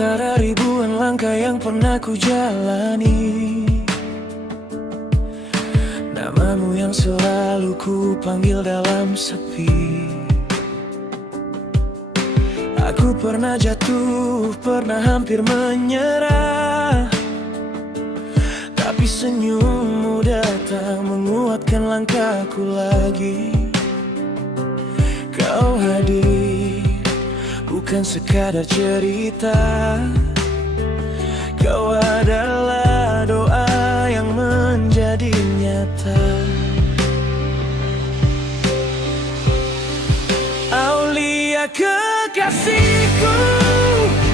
antara ribuan langkah yang pernah ku jalani, namamu yang selalu ku panggil dalam sepi. Aku pernah jatuh, pernah hampir menyerah, tapi senyummu datang menguatkan langkahku lagi. Kau hadir, bukan sekadar cerita. Kau adalah doa yang menjadi nyata. Aulia kekasihku,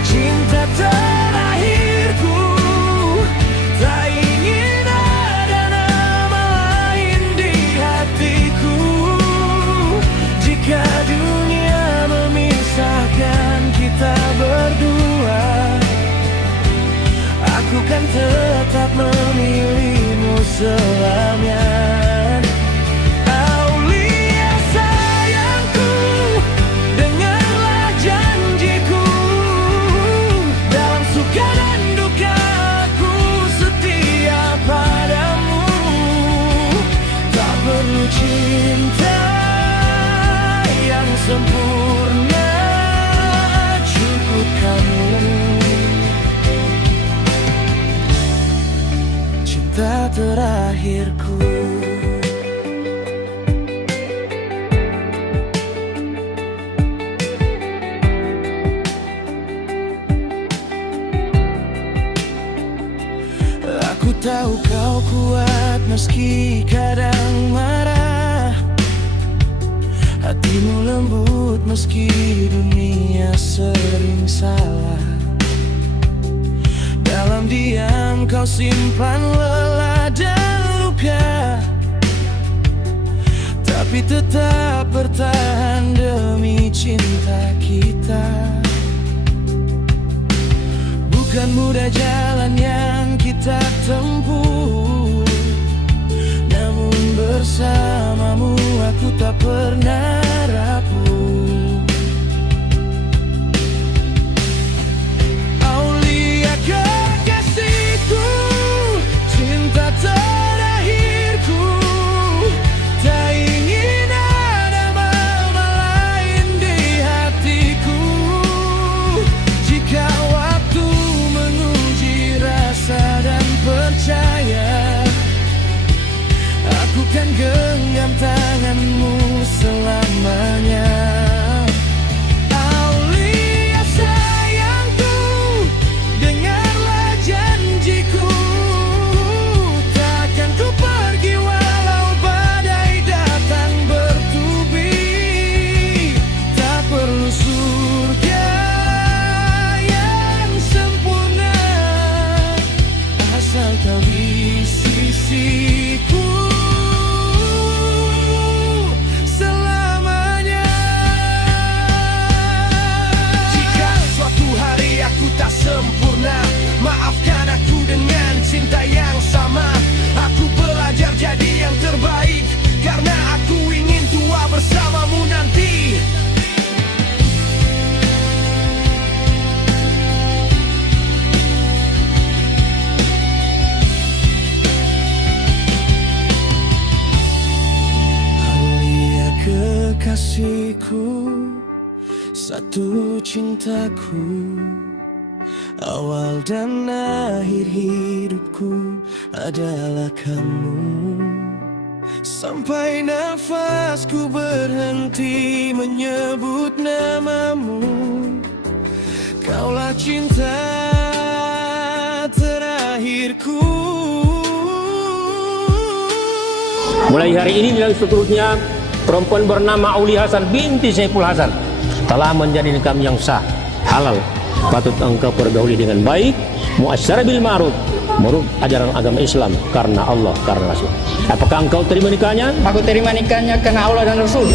cinta terakhirku. Tak ingin ada nama lain di hatiku. Jika dunia memisahkan kita berdua, aku kan tetap memilihmu selamanya. Aulia sayangku, dengarlah janjiku. Dalam suka dan duka aku setia padamu. Tak perlu cinta yang sempurna, cukup kamu. Cinta terakhirku. Aku tahu kau kuat meski kadang marah. Hatimu lembut meski dunia sering salah. Dalam diam kau simpan lelah dan luka, tapi tetap bertahan demi cinta kita. Bukan mudah jalan yang kita tempuh, namun bersamamu aku tak pernah rapuh. Aulia kekasihku, cinta terakhirku. Tak ingin ada nama lain di hatiku. Jika waktu menguji rasa dan percaya, aku kan genggam tanganmu selamanya. Aulia sayangku, dengarlah janjiku. Takkan ku pergi walau badai datang bertubi. Tak perlu surga yang sempurna, asal kau di sisiku selamanya. Jika suatu hari aku tak sempurna, maafkan aku dengan cinta yang sama. Aku belajar jadi yang terbaik, karena aku ingin tua bersamamu nanti. Aulia kekasihku, satu cintaku. Awal dan akhir hidupku adalah kamu. Sampai nafasku berhenti menyebut namamu, kaulah cinta terakhirku. Mulai hari ini dan seterusnya, perempuan bernama Aulia Hasan binti Saiful Hasan telah menjadi nikah yang sah, halal. Patut engkau pergauli dengan baik, muasyarah bil ma'ruf, menurut ajaran agama Islam, karena Allah, karena Rasul. Apakah engkau terima nikahnya? Aku terima nikahnya karena Allah dan Rasul.